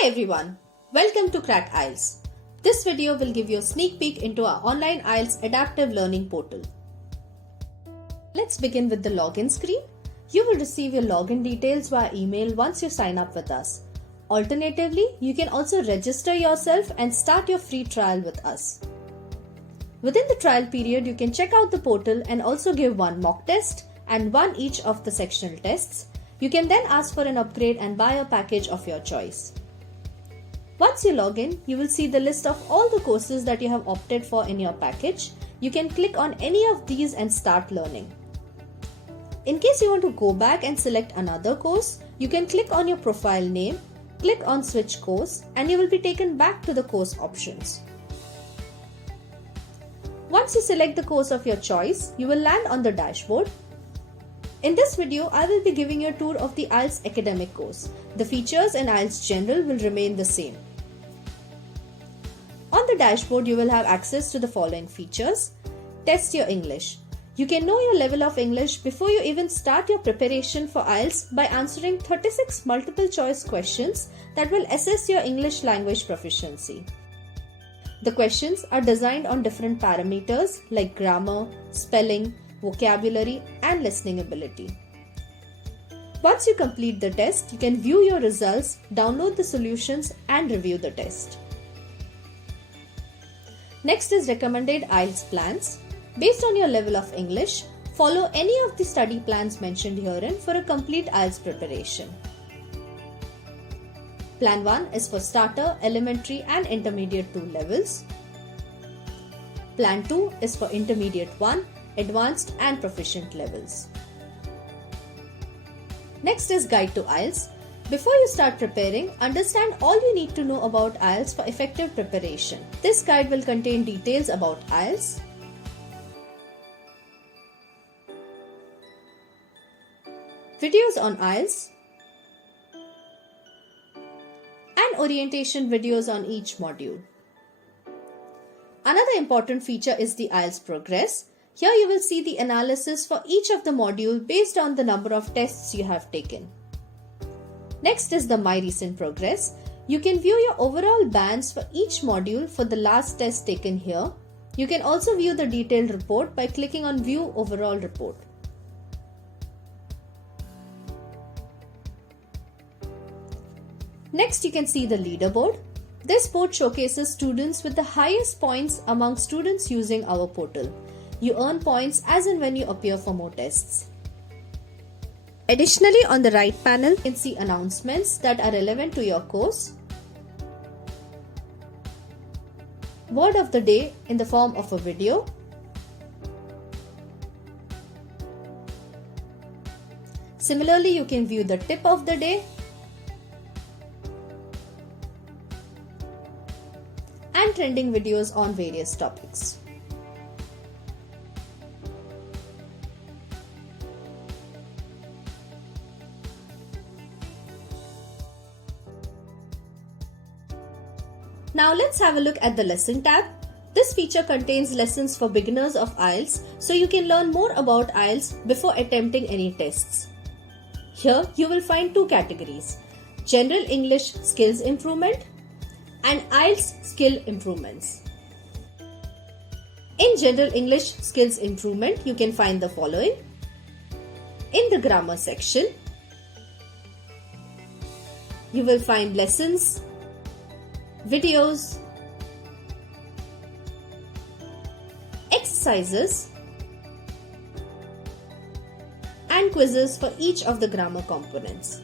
Hi everyone, welcome to CrackIELTS. This video will give you a sneak peek into our online IELTS adaptive learning portal. Let's begin with the login screen. You will receive your login details via email once you sign up with us. Alternatively, you can also register yourself and start your free trial with us. Within the trial period, you can check out the portal and also give one mock test and one each of the sectional tests. You can then ask for an upgrade and buy a package of your choice. Once you log in, you will see the list of all the courses that you have opted for in your package. You can click on any of these and start learning. In case you want to go back and select another course, you can click on your profile name, click on switch course, and you will be taken back to the course options. Once you select the course of your choice, you will land on the dashboard. In this video, I will be giving you a tour of the IELTS academic course. The features in IELTS General will remain the same. On the dashboard, you will have access to the following features. Test your English. You can know your level of English before you even start your preparation for IELTS by answering 36 multiple choice questions that will assess your English language proficiency. The questions are designed on different parameters like grammar, spelling, vocabulary, and listening ability. Once you complete the test, you can view your results, download the solutions, and review the test. Next is recommended IELTS plans. Based on your level of English, follow any of the study plans mentioned herein for a complete IELTS preparation. Plan 1 is for starter, elementary, and intermediate 2 levels. Plan 2 is for intermediate 1, advanced, and proficient levels. Next is Guide to IELTS. Before you start preparing, understand all you need to know about IELTS for effective preparation. This guide will contain details about IELTS, videos on IELTS, and orientation videos on each module. Another important feature is the Ielts Progress. Here you will see the analysis for each of the module based on the number of tests you have taken. Next is the My Recent Progress. You can view your overall bands for each module for the last test taken here. You can also view the detailed report by clicking on View Overall Report. Next, you can see the leaderboard. This board showcases students with the highest points among students using our portal. You earn points as and when you appear for more tests. Additionally, on the right panel, you can see announcements that are relevant to your course, word of the day in the form of a video, similarly, you can view the tip of the day, and trending videos on various topics. Now let's have a look at the lesson tab. This feature contains lessons for beginners of IELTS, so you can learn more about IELTS before attempting any tests. Here you will find two categories: General English Skills Improvement and IELTS Skill Improvements. In General English Skills Improvement, you can find the following. In the grammar section, you will find lessons, videos, exercises, and quizzes for each of the grammar components.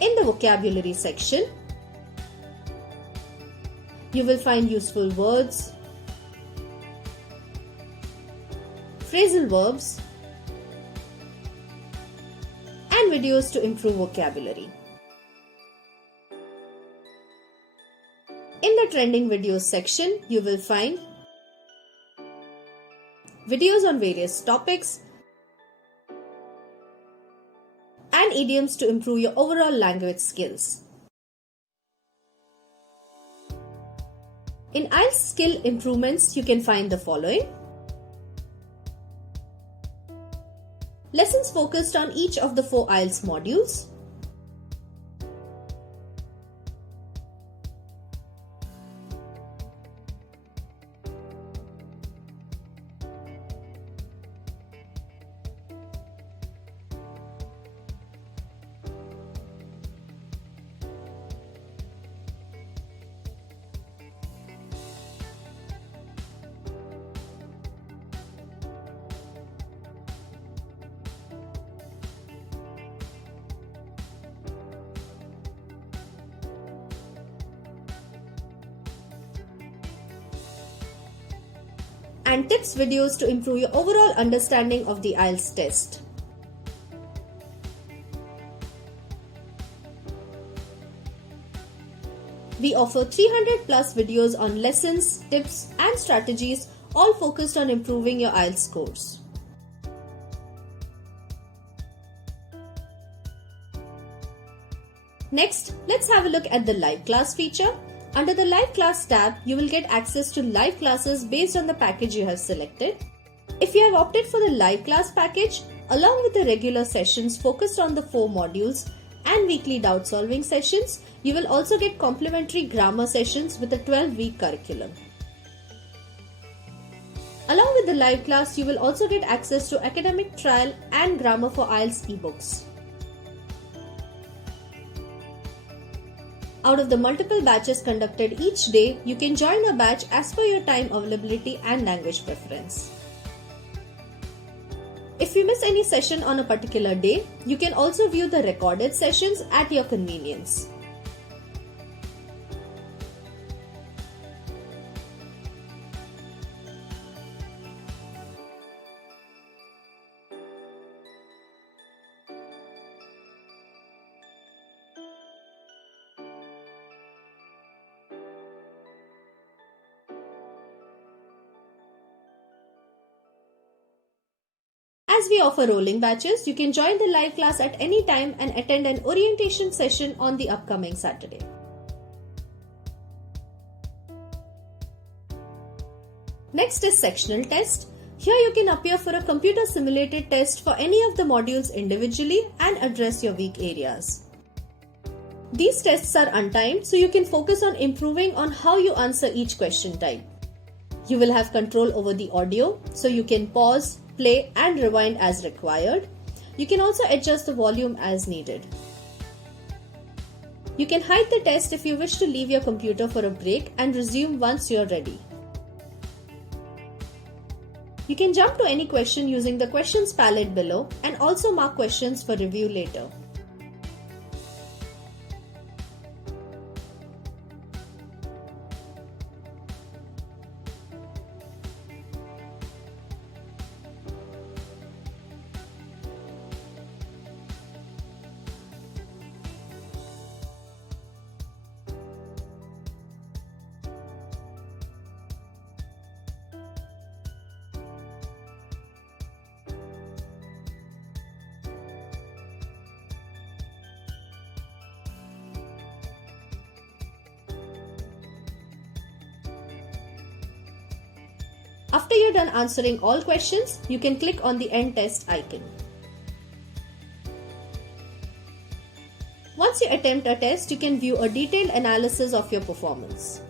In the vocabulary section, you will find useful words, phrasal verbs, and videos to improve vocabulary. In the trending videos section, you will find videos on various topics and idioms to improve your overall language skills. In IELTS Skill Improvements, you can find the following. Lessons focused on each of the 4 IELTS modules. and tips videos to improve your overall understanding of the IELTS test. We offer 300 plus videos on lessons, tips and strategies, all focused on improving your IELTS scores. Next, let's have a look at the live class feature. Under the live class tab, you will get access to live classes based on the package you have selected. If you have opted for the live class package, along with the regular sessions focused on the 4 modules and weekly doubt solving sessions, you will also get complimentary grammar sessions with a 12-week curriculum. Along with the live class, you will also get access to academic trial and grammar for IELTS ebooks. Out of the multiple batches conducted each day, you can join a batch as per your time availability and language preference. If you miss any session on a particular day, you can also view the recorded sessions at your convenience. As we offer rolling batches, you can join the live class at any time and attend an orientation session on the upcoming Saturday. Next is Sectional Test. Here you can appear for a computer simulated test for any of the modules individually and address your weak areas. These tests are untimed, so you can focus on improving on how you answer each question type. You will have control over the audio, so you can pause, play and rewind as required. You can also adjust the volume as needed. You can hide the test if you wish to leave your computer for a break and resume once you're ready. You can jump to any question using the questions palette below and also mark questions for review later. After you're done answering all questions, you can click on the End Test icon. Once you attempt a test, you can view a detailed analysis of your performance.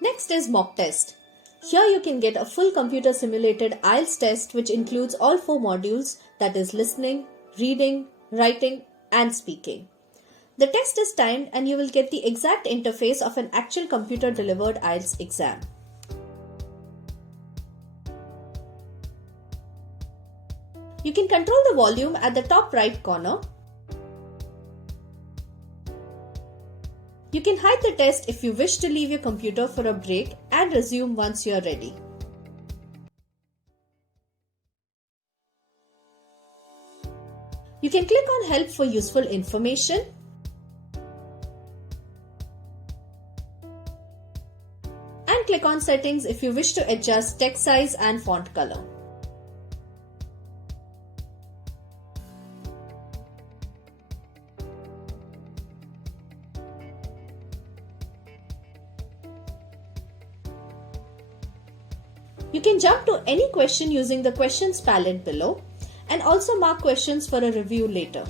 Next is mock test. Here you can get a full computer simulated IELTS test which includes all 4 modules, that is listening, reading, writing and speaking. The test is timed and you will get the exact interface of an actual computer delivered IELTS exam. You can control the volume at the top right corner. You can hide the test if you wish to leave your computer for a break and resume once you are ready. You can click on Help for useful information. And click on Settings if you wish to adjust text size and font color. You can jump to any question using the questions palette below and also mark questions for a review later.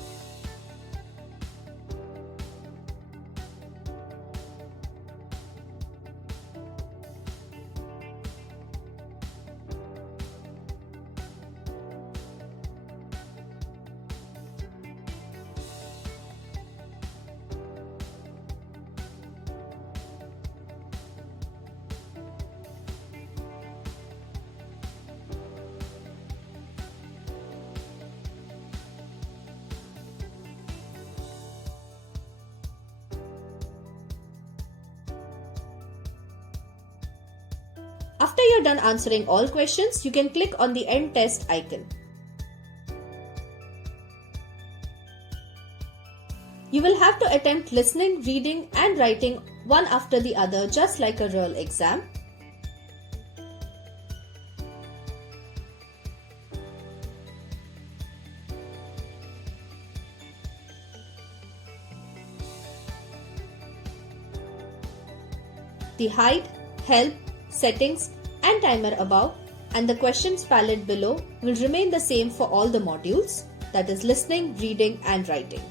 After you're done answering all questions, you can click on the End Test icon. You will have to attempt listening, reading, and writing one after the other, just like a real exam. The height, help, settings, and timer above and the questions palette below will remain the same for all the modules, that is listening, reading, and writing.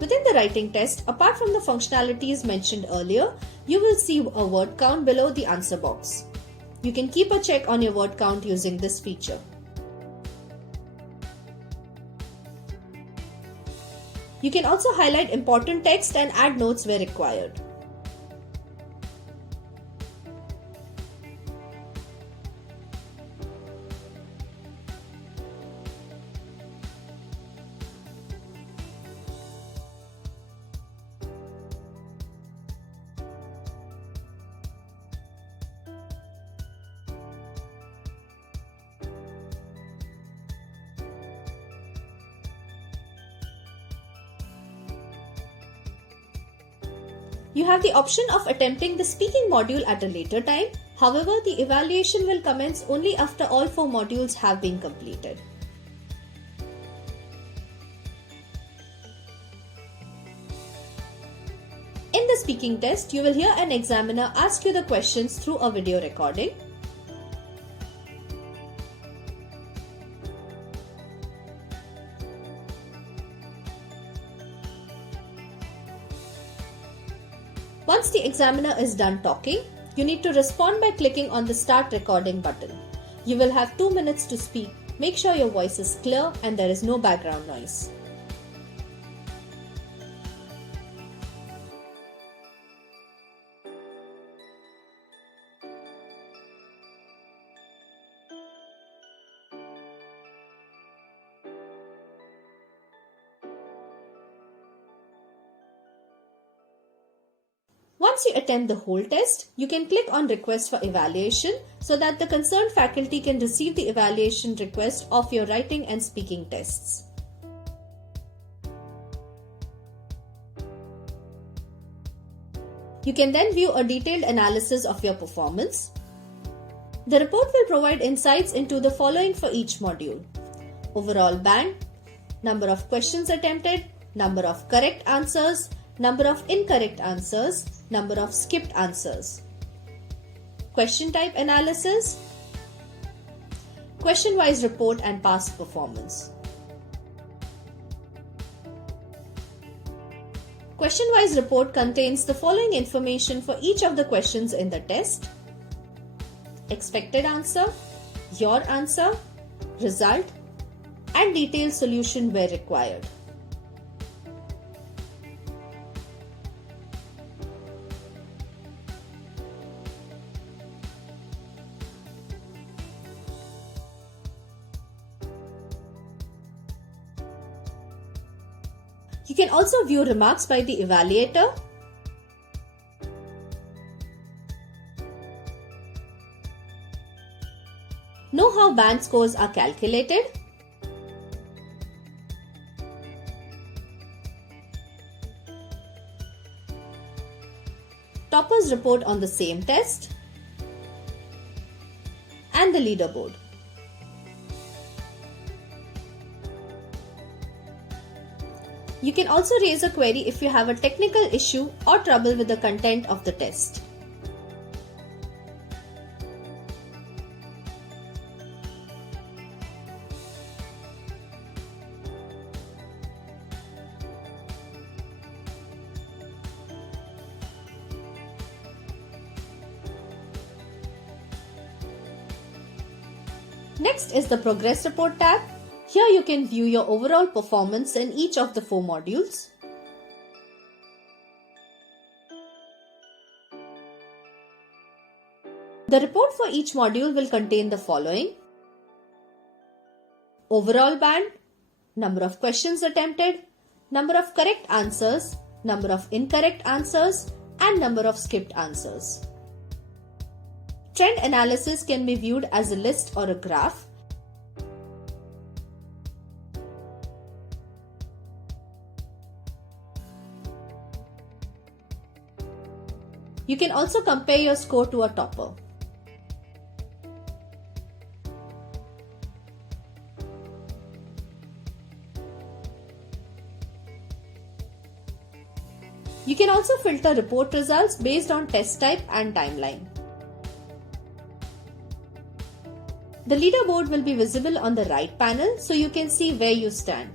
Within the writing test, apart from the functionalities mentioned earlier, you will see a word count below the answer box. You can keep a check on your word count using this feature. You can also highlight important text and add notes where required. You have the option of attempting the speaking module at a later time. However, the evaluation will commence only after all 4 modules have been completed. In the speaking test, you will hear an examiner ask you the questions through a video recording. Once the examiner is done talking, you need to respond by clicking on the Start Recording button. You will have 2 minutes to speak. Make sure your voice is clear and there is no background noise. Once you attempt the whole test, you can click on Request for Evaluation so that the concerned faculty can receive the evaluation request of your writing and speaking tests. You can then view a detailed analysis of your performance. The report will provide insights into the following for each module: overall band, number of questions attempted, number of correct answers, number of incorrect answers, number of skipped answers, question type analysis, question-wise report and past performance. Question-wise report contains the following information for each of the questions in the test: expected answer, your answer, result, and detailed solution where required. You can also view remarks by the evaluator, know how band scores are calculated, toppers report on the same test, and the leaderboard. You can also raise a query if you have a technical issue or trouble with the content of the test. Next is the Progress Report tab. Here you can view your overall performance in each of the 4 modules. The report for each module will contain the following: overall band, number of questions attempted, number of correct answers, number of incorrect answers, and number of skipped answers. Trend analysis can be viewed as a list or a graph. You can also compare your score to a topper. You can also filter report results based on test type and timeline. The leaderboard will be visible on the right panel so you can see where you stand.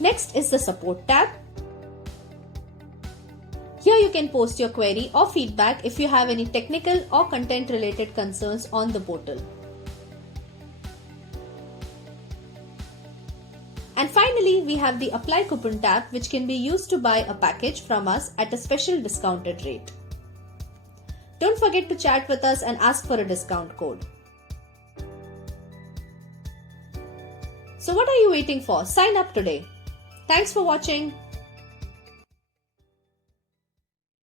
Next is the Support tab. Here you can post your query or feedback if you have any technical or content related concerns on the portal. And finally, we have the Apply Coupon tab, which can be used to buy a package from us at a special discounted rate. Don't forget to chat with us and ask for a discount code. So what are you waiting for? Sign up today. Thanks for watching.